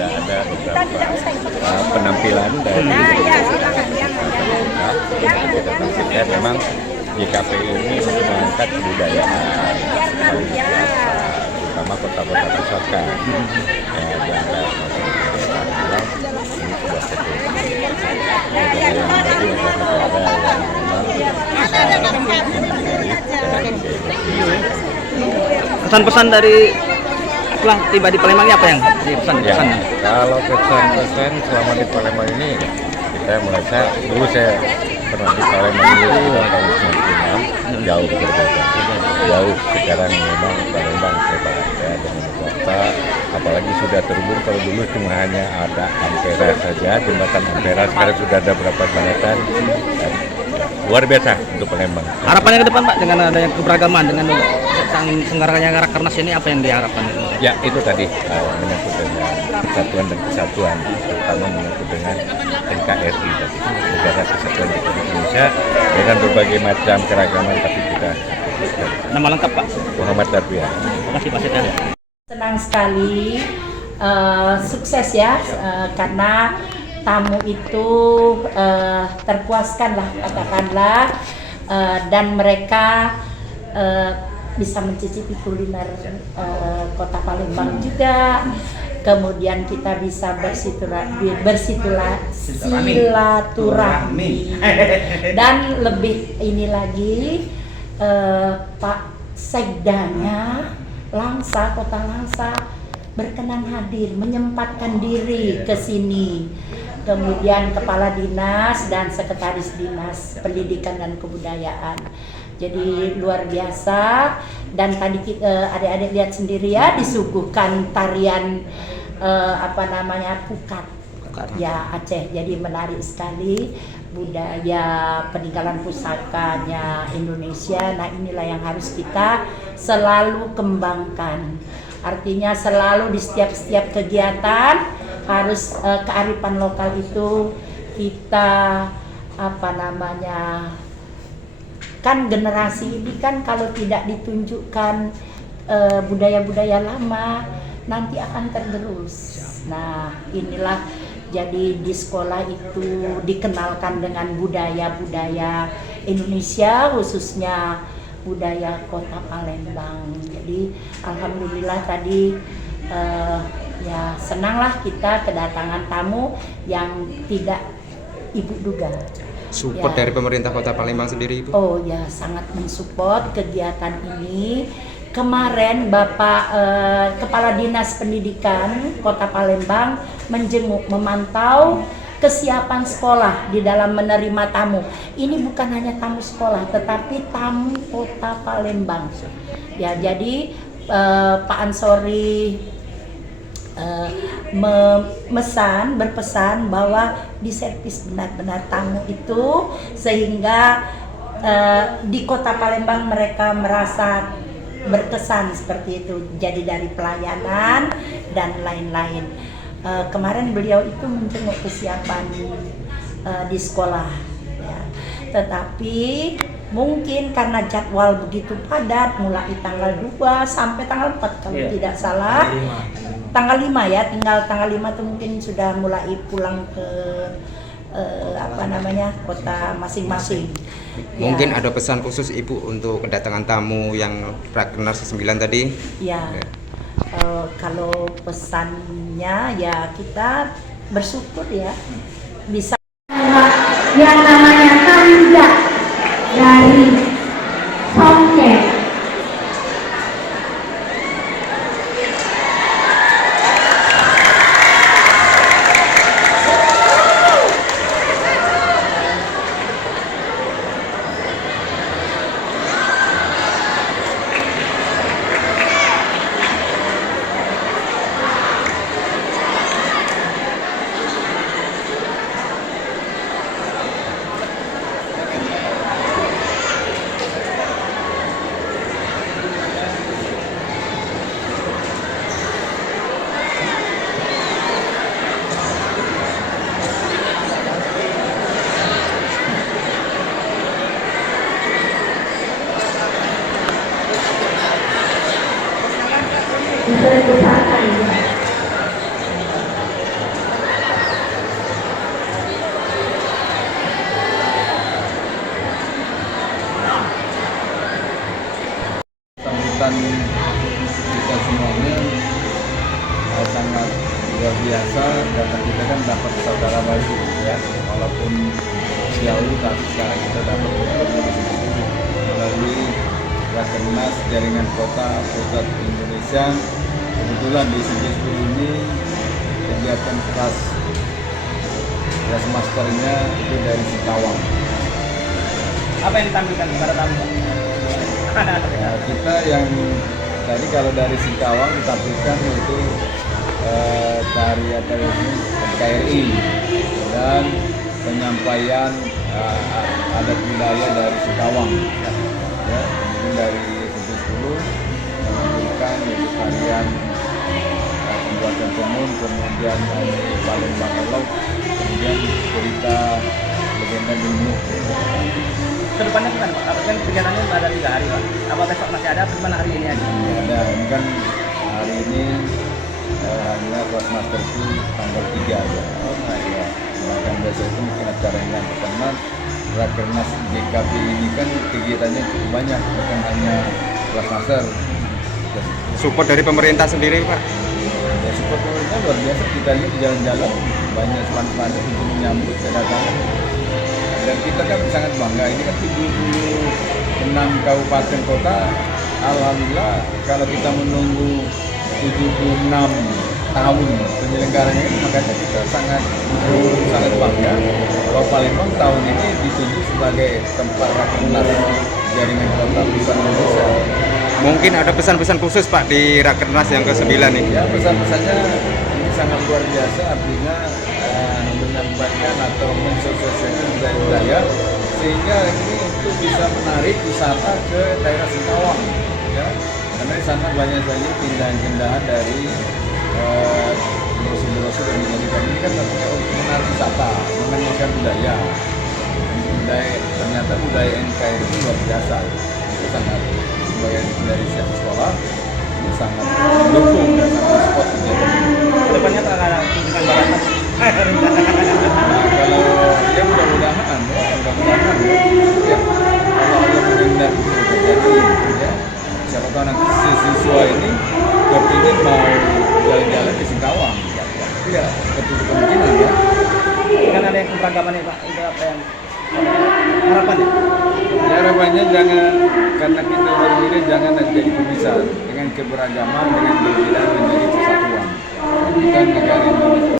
sudah ada beberapa penampilan dari kita tampilkan. Memang JKPI ini mengangkat kebudayaan terutama kota-kota pusat kan. Diangkat pesan-pesan dari pulang tiba di Palembang apa yang pesan-pesan? Ya, kalau pesan-pesan selama di Palembang ini kita merasa dulu saya pernah di Palembang itu tahun 96 jauh berbeda. Jauh sekarang memang Palembang berbeda dengan kota, apalagi sudah terhubung. Kalau dulu cuma hanya ada Ampera saja, jembatan Ampera, sekarang sudah ada berapa jembatan. Dan luar biasa untuk Palembang. Harapannya ke depan Pak dengan adanya keberagaman dengan senggaranya Rakernas ini apa yang diharapkan? Ya itu tadi menyangkut dengan persatuan dan kesatuan, terutama menyangkut dengan NKRI tadi, Negara Kesatuan Republik Indonesia dengan berbagai macam keragaman, tapi kita Nama lengkap Pak? Muhammad Darbian. Terima kasih Pak Setia. Senang sekali, sukses ya, karena tamu itu terpuaskan lah katakanlah, dan mereka bisa mencicipi kuliner kota Palembang juga. Kemudian kita bisa bersilaturahmi dan lebih ini lagi, Pak Sekdanya Langsa, Kota Langsa berkenan hadir, menyempatkan diri ke sini. Kemudian Kepala Dinas dan Sekretaris Dinas Pendidikan dan Kebudayaan. Jadi luar biasa, dan tadi adik-adik lihat sendiri ya, disuguhkan tarian pukat ya Aceh. Jadi menarik sekali budaya peninggalan pusakanya Indonesia. Nah inilah yang harus kita selalu kembangkan. Artinya selalu di setiap kegiatan harus kearifan lokal itu kita kan generasi ini kan kalau tidak ditunjukkan budaya-budaya lama nanti akan tergerus. Nah inilah jadi di sekolah itu dikenalkan dengan budaya-budaya Indonesia, khususnya budaya kota Palembang. Jadi alhamdulillah tadi ya senanglah kita kedatangan tamu yang tidak ibu duga. Support ya. Dari pemerintah Kota Palembang sendiri, Ibu? Oh ya, sangat mensupport kegiatan ini. Kemarin Bapak Kepala Dinas Pendidikan Kota Palembang menjenguk, memantau kesiapan sekolah di dalam menerima tamu. Ini bukan hanya tamu sekolah, tetapi tamu Kota Palembang. Ya, jadi Pak Ansori berpesan bahwa diservis benar-benar tamu itu, sehingga di Kota Palembang mereka merasa berkesan seperti itu. Jadi dari pelayanan dan lain-lain. Kemarin beliau itu menjenguk kesiapan di sekolah ya. Tetapi mungkin karena jadwal begitu padat, mulai tanggal 2 sampai tanggal 4 kalau tidak salah. Tanggal 5 ya, tinggal tanggal 5 tuh mungkin sudah mulai pulang ke kota masing-masing. Mungkin ada pesan khusus Ibu untuk kedatangan tamu yang Rakernas 9 tadi? Ya. Kalau pesannya ya kita bersyukur ya bisa yang namanya tanda dari Songket. kegiatan kita semuanya sangat luar biasa karena kita kan dapat saudara baru ya, walaupun jauh tapi sekarang kita dapat melalui Rakernas Jaringan Kota Pusat Indonesia. Kebetulan di CJ10 ini kegiatan kelas masternya itu dari Singkawang. Apa yang ditampilkan kepada tamu? Ya, kita yang tadi kalau dari Singkawang ditampilkan itu tari atau NKRI dan penyampaian adat budaya dari Singkawang. Ya, kemudian dari CJ10 menampilkan yaitu tarian pembuatan tenun, kemudian dari Palembang Elok, kemudian cerita legenda Dunuk. Kedepannya kan Pak, apa kan kegiatannya ada 3 hari Pak. Apa besok masih ada? Apa gimana hari ini aja? Ya, ada, ini kan hari ini hanya kelas master itu tanggal 3 aja. Oh, nah, ya. Sedangkan besok itu mungkin acara yang pertama. Rakernas GKP ini kan kegiatannya cukup banyak, bukan hanya kelas master. Support dari pemerintah sendiri Pak? Ya, support pemerintah luar biasa, kita lihat di jalan-jalan banyak spanduk untuk menyambut kedatangan. Dan kita kan sangat bangga, ini kan 76 kabupaten kota. Alhamdulillah kalau kita menunggu 76 tahun penyelenggaranya ini, makanya kita sangat bangga bahwa Palembang tahun ini ditunjuk sebagai tempat Rakernas Jaringan Kota Pusat Indonesia. Mungkin ada pesan-pesan khusus Pak di Rakernas yang ke-9 nih? Ya, pesan-pesannya ini sangat luar biasa, artinya menyampaikan atau mensosialisasikan budaya sehingga ini untuk bisa menarik wisata ke daerah Singkawang ya, karena di sana banyak sekali pindahan-pindahan dari brosur-brosur yang dijadikan ini kan tentunya untuk menarik wisata, mengenalkan budaya. Ternyata budaya NKRI itu luar biasa, itu sangat sebagai dari setiap sekolah ini sangat mendukung dan sangat support kegiatan ini. Kedepannya akan ada kunjungan balasan. Nah, kalau ya mudah-mudahan ya, kalau Allah mengendaki terjadi ya, siapa tahu nanti siswa ini kepingin mau jalan-jalan ke Singkawang ya, tidak tertutup kemungkinan ya. Kan ada yang keberagaman ya Pak, itu apa yang harapannya? Ya, harapannya jangan, karena kita berbeda, jangan jadi pemisah dengan keberagaman, dengan berbeda menjadi kesatuan. Kita negara Indonesia.